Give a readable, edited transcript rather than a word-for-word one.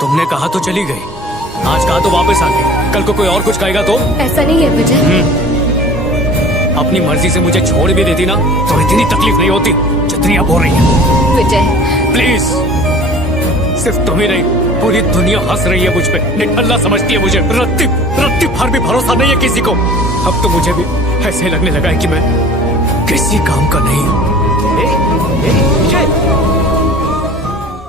तुमने कहा तो चली गई, आज कहा तो वापस आ गई, कल को कोई और कुछ कहेगा तो? ऐसा नहीं है विजय। अपनी मर्जी से मुझे छोड़ भी देती ना तो इतनी तकलीफ नहीं होती जितनी अब हो रही है। विजय प्लीज, सिर्फ तुम ही नहीं, पूरी दुनिया हंस रही है मुझ पे, निठल्ला समझती है मुझे, रत्ती रत्ती भर भी भरोसा नहीं है किसी को। अब तो मुझे भी ऐसे लगने लगा है कि मैं किसी काम का नहीं हूँ। विजय